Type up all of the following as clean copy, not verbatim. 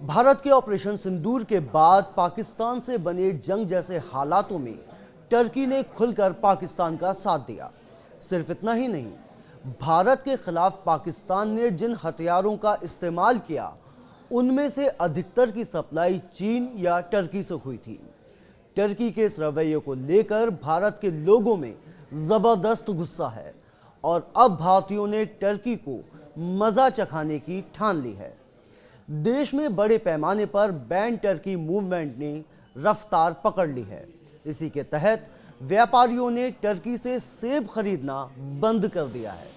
भारत के ऑपरेशन सिंदूर के बाद पाकिस्तान से बने जंग जैसे हालातों में टर्की ने खुलकर पाकिस्तान का साथ दिया। सिर्फ इतना ही नहीं, भारत के खिलाफ पाकिस्तान ने जिन हथियारों का इस्तेमाल किया उनमें से अधिकतर की सप्लाई चीन या टर्की से हुई थी। टर्की के इस रवैये को लेकर भारत के लोगों में जबरदस्त गुस्सा है और अब भारतीयों ने टर्की को मजा चखाने की ठान ली है। देश में बड़े पैमाने पर बैन टर्की मूवमेंट ने रफ्तार पकड़ ली है। इसी के तहत व्यापारियों ने टर्की से सेब खरीदना बंद कर दिया है।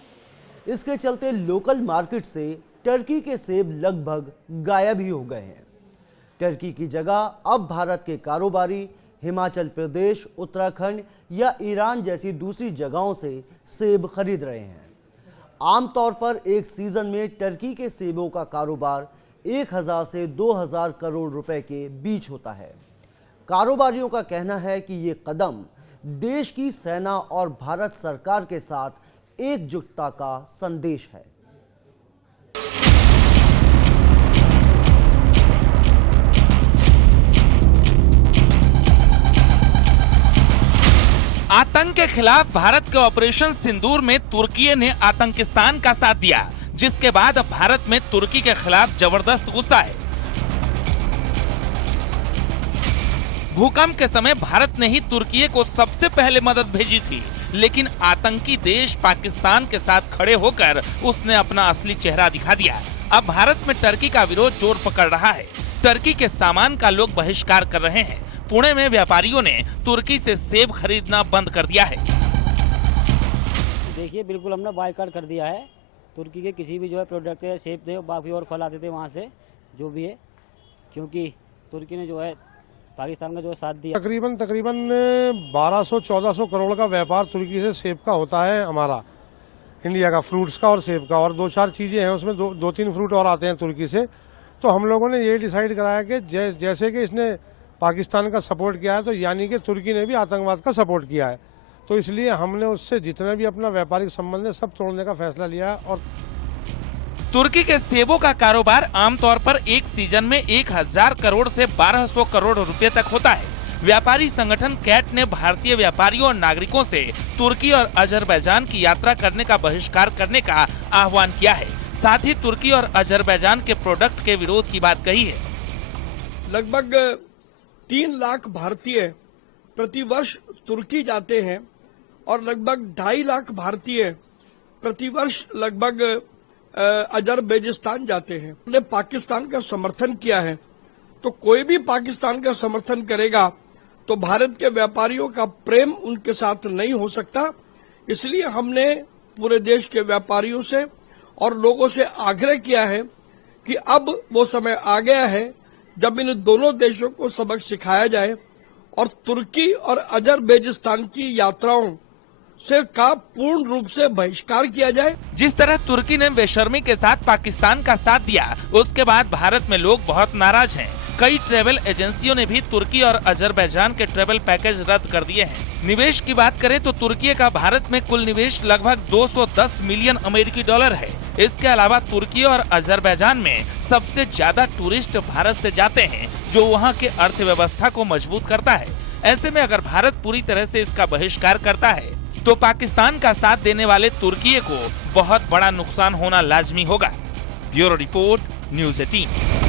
इसके चलते लोकल मार्केट से टर्की के सेब लगभग गायब ही हो गए हैं। टर्की की जगह अब भारत के कारोबारी हिमाचल प्रदेश, उत्तराखंड या ईरान जैसी दूसरी जगहों से सेब खरीद रहे हैं। आमतौर पर एक सीजन में टर्की के सेबों का कारोबार 1000 से 2000 करोड़ रुपए के बीच होता है। कारोबारियों का कहना है कि ये कदम देश की सेना और भारत सरकार के साथ एकजुटता का संदेश है। आतंक के खिलाफ भारत के ऑपरेशन सिंदूर में तुर्की ने आतंकिस्तान का साथ दिया, जिसके बाद अब भारत में तुर्की के खिलाफ जबरदस्त गुस्सा है। भूकंप के समय भारत ने ही तुर्की को सबसे पहले मदद भेजी थी, लेकिन आतंकी देश पाकिस्तान के साथ खड़े होकर उसने अपना असली चेहरा दिखा दिया। अब भारत में टर्की का विरोध जोर पकड़ रहा है। टर्की के सामान का लोग बहिष्कार कर रहे हैं। पुणे में व्यापारियों ने तुर्की से सेब खरीदना बंद कर दिया है। देखिए, बिल्कुल हमने बायकॉट कर दिया है। तुर्की के किसी भी जो है प्रोडक्ट है, सेब थे, बाकी और फल आते थे वहाँ से जो भी है, क्योंकि तुर्की ने जो है पाकिस्तान का जो साथ दिया। तकरीबन 1200-1400 करोड़ का व्यापार तुर्की से सेब का होता है हमारा, इंडिया का, फ्रूट्स का और सेब का, और 2-4 चीजें हैं उसमें, 2-3 फ्रूट और आते हैं तुर्की से। तो हम लोगों ने ये डिसाइड कराया कि जैसे कि इसने पाकिस्तान का सपोर्ट किया है, तो यानी कि तुर्की ने भी आतंकवाद का सपोर्ट किया है। तो इसलिए हमने उससे जितना भी अपना व्यापारिक संबंध है सब तोड़ने का फैसला लिया है। और तुर्की के सेबों का कारोबार आमतौर पर एक सीजन में 1000 करोड़ से 1200 करोड़ रुपए तक होता है। व्यापारी संगठन कैट ने भारतीय व्यापारियों और नागरिकों से तुर्की और अजरबैजान की यात्रा करने का बहिष्कार करने का आह्वान किया है। साथ ही तुर्की और अजरबैजान के प्रोडक्ट के विरोध की बात कही है। लगभग 3 लाख भारतीय प्रतिवर्ष तुर्की जाते हैं और लगभग 2.5 लाख भारतीय प्रतिवर्ष लगभग अजरबैजान जाते हैं। हमने पाकिस्तान का समर्थन किया है, तो कोई भी पाकिस्तान का समर्थन करेगा तो भारत के व्यापारियों का प्रेम उनके साथ नहीं हो सकता। इसलिए हमने पूरे देश के व्यापारियों से और लोगों से आग्रह किया है कि अब वो समय आ गया है जब इन दोनों देशों को सबक सिखाया जाए और तुर्की और अजरबैजान की यात्राओं से का पूर्ण रूप से बहिष्कार किया जाए। जिस तरह तुर्की ने बेशर्मी के साथ पाकिस्तान का साथ दिया, उसके बाद भारत में लोग बहुत नाराज हैं। कई ट्रेवल एजेंसियों ने भी तुर्की और अजरबैजान के ट्रेवल पैकेज रद्द कर दिए हैं। निवेश की बात करें तो तुर्की का भारत में कुल निवेश लगभग 210 मिलियन अमेरिकी डॉलर है। इसके अलावा तुर्की और अजरबैजान में सबसे ज्यादा टूरिस्ट भारत से जाते हैं, जो वहाँ के अर्थव्यवस्था को मजबूत करता है। ऐसे में अगर भारत पूरी तरह से इसका बहिष्कार करता है तो पाकिस्तान का साथ देने वाले तुर्की को बहुत बड़ा नुकसान होना लाजमी होगा। Bureau report, news 18।